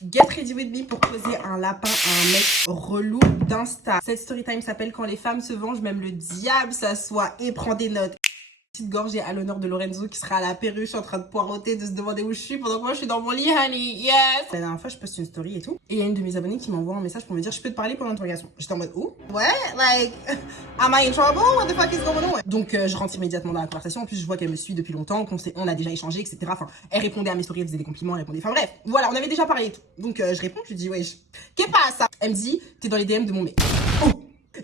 Get ready with me pour poser un lapin à un mec relou d'Insta. Cette story time s'appelle Quand les femmes se vengent, même le diable s'assoit et prend des notes. Petite gorgée à l'honneur de Lorenzo qui sera à la perruche en train de poireauter, de se demander où je suis pendant que moi je suis dans mon lit, honey, yes. La dernière fois je poste une story et tout, et il y a une de mes abonnées qui m'envoie un message pour me dire je peux te parler pour l'interrogation. J'étais en mode oh, what, like, am I in trouble, what the fuck is going on? Donc je rentre immédiatement dans la conversation. En plus je vois qu'elle me suit depuis longtemps, on a déjà échangé, etc. Enfin elle répondait à mes stories, elle faisait des compliments, elle répondait, enfin bref, voilà, on avait déjà parlé et tout. Donc je réponds, je lui dis wesh, qu'est-ce ça? Elle me dit t'es dans les DM de mon mec. Oh,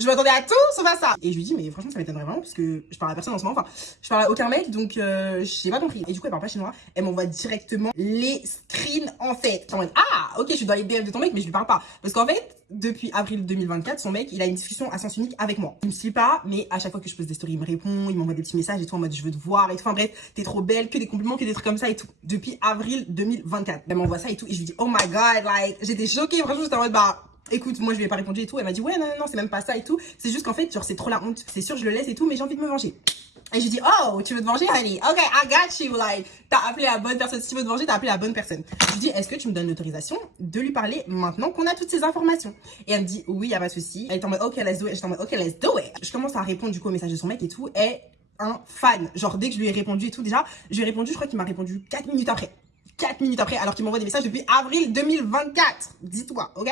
je m'attendais à tout sauf à ça. Et je lui dis mais franchement ça m'étonnerait vraiment parce que je parle à personne en ce moment, enfin je parle à aucun mec, donc j'ai pas compris. Et du coup elle parle pas chinois, elle m'envoie directement les screens en fait. En mode ah ok je suis dans les DM de ton mec mais je lui parle pas. Parce qu'en fait depuis avril 2024 son mec il a une discussion à sens unique avec moi. Il me suit pas mais à chaque fois que je pose des stories il me répond, il m'envoie des petits messages et tout en mode je veux te voir et tout. Enfin bref t'es trop belle, que des compliments, que des trucs comme ça et tout. Depuis avril 2024 elle m'envoie ça et tout et je lui dis oh my god like j'étais choquée, franchement j'étais en mode bah écoute, moi je lui ai pas répondu et tout, elle m'a dit ouais non c'est même pas ça et tout, c'est juste qu'en fait genre c'est trop la honte, c'est sûr je le laisse et tout mais j'ai envie de me venger. Et je lui dis oh tu veux te venger honey, ok I got you, like t'as appelé la bonne personne, si tu veux te venger t'as appelé la bonne personne. Je lui dis est-ce que tu me donnes l'autorisation de lui parler maintenant qu'on a toutes ces informations? Et elle me dit oui y a pas de souci. Elle est en mode ok let's do it, j'étais en mode ok let's do it. Je commence à répondre du coup au message de son mec et tout, et un fan, genre dès que je lui ai répondu et tout, déjà je lui ai répondu, je crois qu'il m'a répondu 4 minutes après. 4 minutes après, alors qu'il m'envoie des messages depuis avril 2024, dis-toi, ok?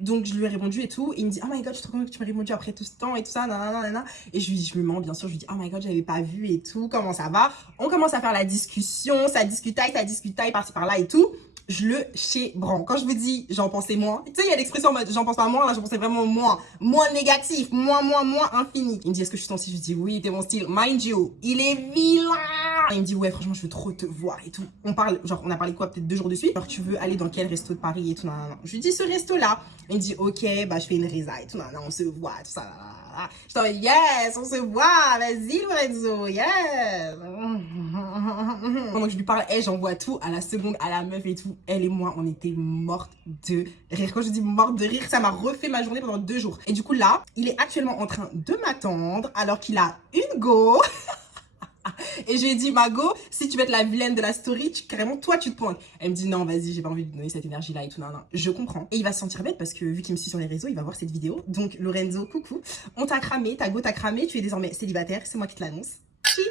Donc je lui ai répondu et tout, et il me dit oh my god je suis trop contente que tu m'as répondu après tout ce temps et tout ça, nanana. Et je lui mens bien sûr, je lui dis oh my god j'avais pas vu et tout, comment ça va? On commence à faire la discussion, ça discutaille par-ci par-là et tout. Je le chébranle. Quand je vous dis j'en pensais moins, tu sais il y a l'expression en mode j'en pense pas moins, là j'en pensais vraiment moins négatif, moins infini. Il me dit est-ce que je suis ton style? Je dis oui t'es mon style, mind you, il est vilain. Il me dit ouais franchement je veux trop te voir et tout. On parle, genre on a parlé quoi peut-être 2 jours de suite. Alors tu veux aller dans quel resto de Paris et tout, non. Je lui dis ce resto là. Il me dit ok bah je fais une résa et tout, non on se voit tout ça. Je dis yes on se voit, vas-y Lorenzo, yes. Pendant que je lui parle, j'envoie tout à la seconde à la meuf et tout. Elle et moi on était mortes de rire. Quand je dis morte de rire, ça m'a refait ma journée pendant 2 jours. Et du coup là il est actuellement en train de m'attendre alors qu'il a une go. Et je lui ai dit, Mago, si tu veux être la vilaine de la story, carrément, toi, tu te pointes. Elle me dit, non, vas-y, j'ai pas envie de lui donner cette énergie-là et tout, non. Je comprends. Et il va se sentir bête parce que, vu qu'il me suit sur les réseaux, il va voir cette vidéo. Donc, Lorenzo, coucou. On t'a cramé, ta go t'a cramé, tu es désormais célibataire, c'est moi qui te l'annonce. Chine.